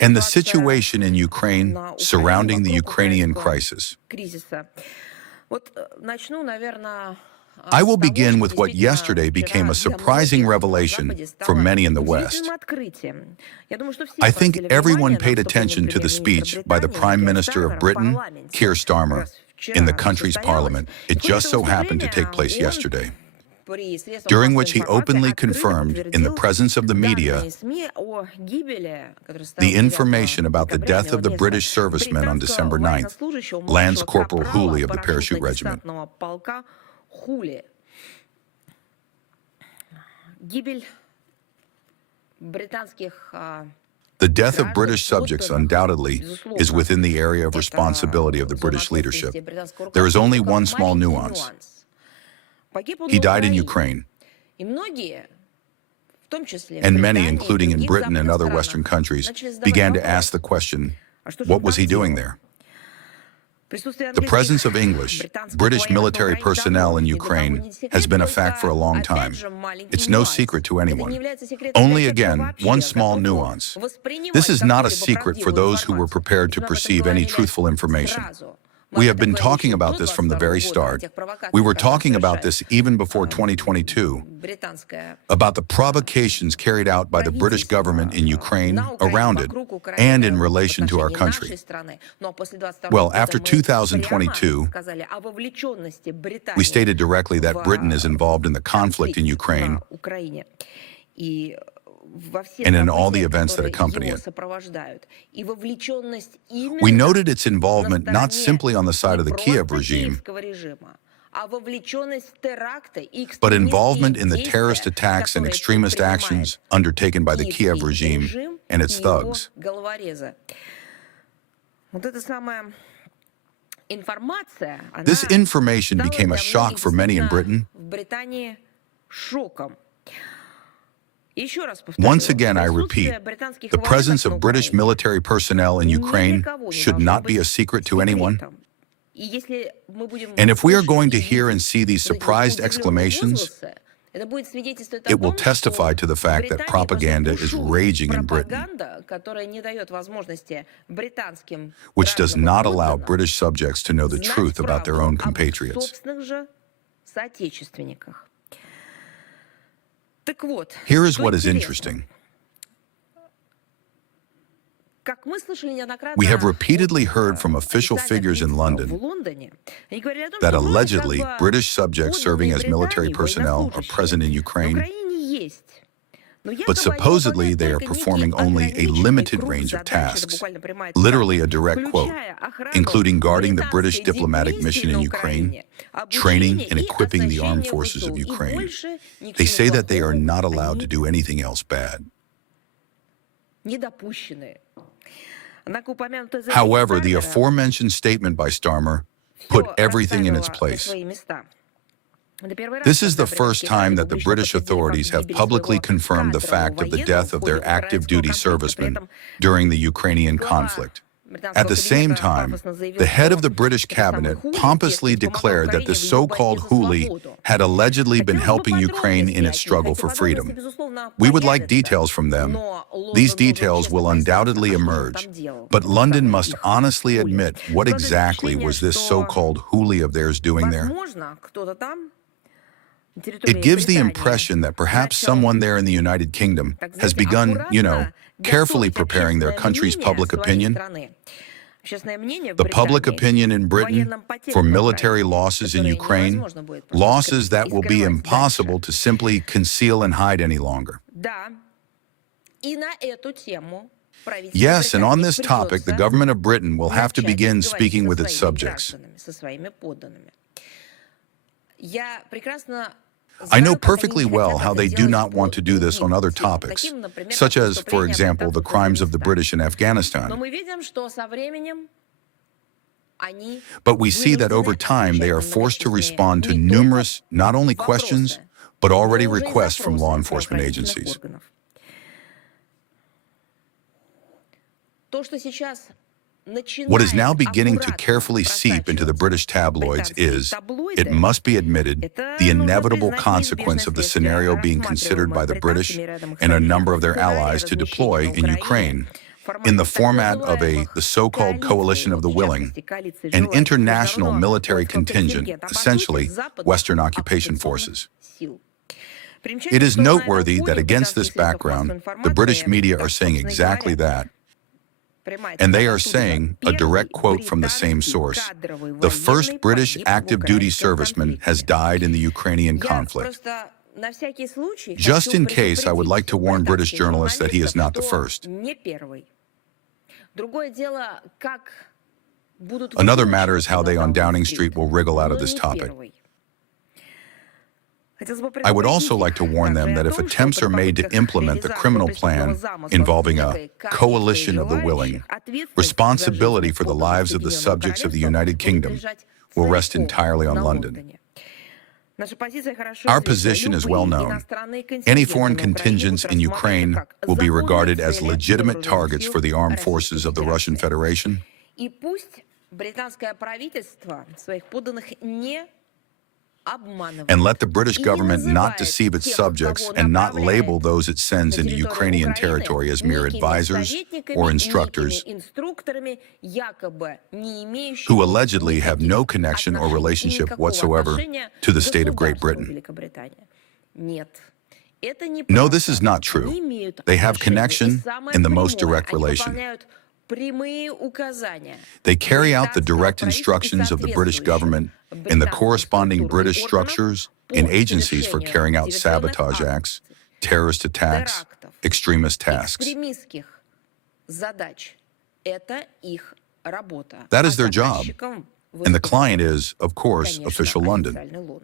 and the situation in Ukraine surrounding the Ukrainian crisis. I will begin with what yesterday became a surprising revelation for many in the West. I think everyone paid attention to the speech by the Prime Minister of Britain, Keir Starmer, in the country's parliament. It just so happened to take place yesterday, during which he openly confirmed, in the presence of the media, the information about the death of the British serviceman on December 9th, Lance Corporal Hooley of the Parachute Regiment. The death of British subjects undoubtedly is within the area of responsibility of the British leadership. There is only one small nuance. He died in Ukraine. And many, including in Britain and other Western countries, began to ask the question, what was he doing there? The presence of British military personnel in Ukraine has been a fact for a long time. It's no secret to anyone. Only again, one small nuance. This is not a secret for those who were prepared to perceive any truthful information. We have been talking about this from the very start. We were talking about this even before 2022, about the provocations carried out by the British government in Ukraine, around it, and in relation to our country. Well, after 2022, we stated directly that Britain is involved in the conflict in Ukraine and in all the events that accompany it. We noted its involvement not simply on the side of the Kiev regime, but involvement in the terrorist attacks and extremist actions undertaken by the Kiev regime and its thugs. This information became a shock for many in Britain. Once again, I repeat, the presence of British military personnel in Ukraine should not be a secret to anyone. And if we are going to hear and see these surprised exclamations, it will testify to the fact that propaganda is raging in Britain, which does not allow British subjects to know the truth about their own compatriots. Here is what is interesting. We have repeatedly heard from official figures in London that allegedly British subjects serving as military personnel are present in Ukraine, but supposedly they are performing only a limited range of tasks, literally a direct quote, including guarding the British diplomatic mission in Ukraine, training and equipping the armed forces of Ukraine. They say that they are not allowed to do anything else bad. However, the aforementioned statement by Starmer put everything in its place. This is the first time that the British authorities have publicly confirmed the fact of the death of their active duty servicemen during the Ukrainian conflict. At the same time, the head of the British cabinet pompously declared that this so-called Hooley had allegedly been helping Ukraine in its struggle for freedom. We would like details from them. These details will undoubtedly emerge, but London must honestly admit what exactly was this so-called Hooley of theirs doing there. It gives the impression that perhaps someone there in the United Kingdom has begun, carefully preparing their country's public opinion. The public opinion in Britain for military losses in Ukraine, losses that will be impossible to simply conceal and hide any longer. Yes, and on this topic, the government of Britain will have to begin speaking with its subjects. I know perfectly well how they do not want to do this on other topics, such as, for example, the crimes of the British in Afghanistan. But we see that over time they are forced to respond to numerous, not only questions, but already requests from law enforcement agencies. What is now beginning to carefully seep into the British tabloids is, it must be admitted, the inevitable consequence of the scenario being considered by the British and a number of their allies to deploy in Ukraine in the format of the so-called coalition of the willing, an international military contingent, essentially Western occupation forces. It is noteworthy that against this background, the British media are saying exactly that. And they are saying, a direct quote from the same source, the first British active duty serviceman has died in the Ukrainian conflict. Just in case, I would like to warn British journalists that he is not the first. Another matter is how they on Downing Street will wriggle out of this topic. I would also like to warn them that if attempts are made to implement the criminal plan involving a coalition of the willing, responsibility for the lives of the subjects of the United Kingdom will rest entirely on London. Our position is well known. Any foreign contingents in Ukraine will be regarded as legitimate targets for the armed forces of the Russian Federation. And let the British government not deceive its subjects and not label those it sends into Ukrainian territory as mere advisors or instructors who allegedly have no connection or relationship whatsoever to the state of Great Britain. No, this is not true. They have connection in the most direct relation. They carry out the direct instructions of the British government in the corresponding British structures and agencies for carrying out sabotage acts, terrorist attacks, extremist tasks. That is their job. And the client is, of course, official London.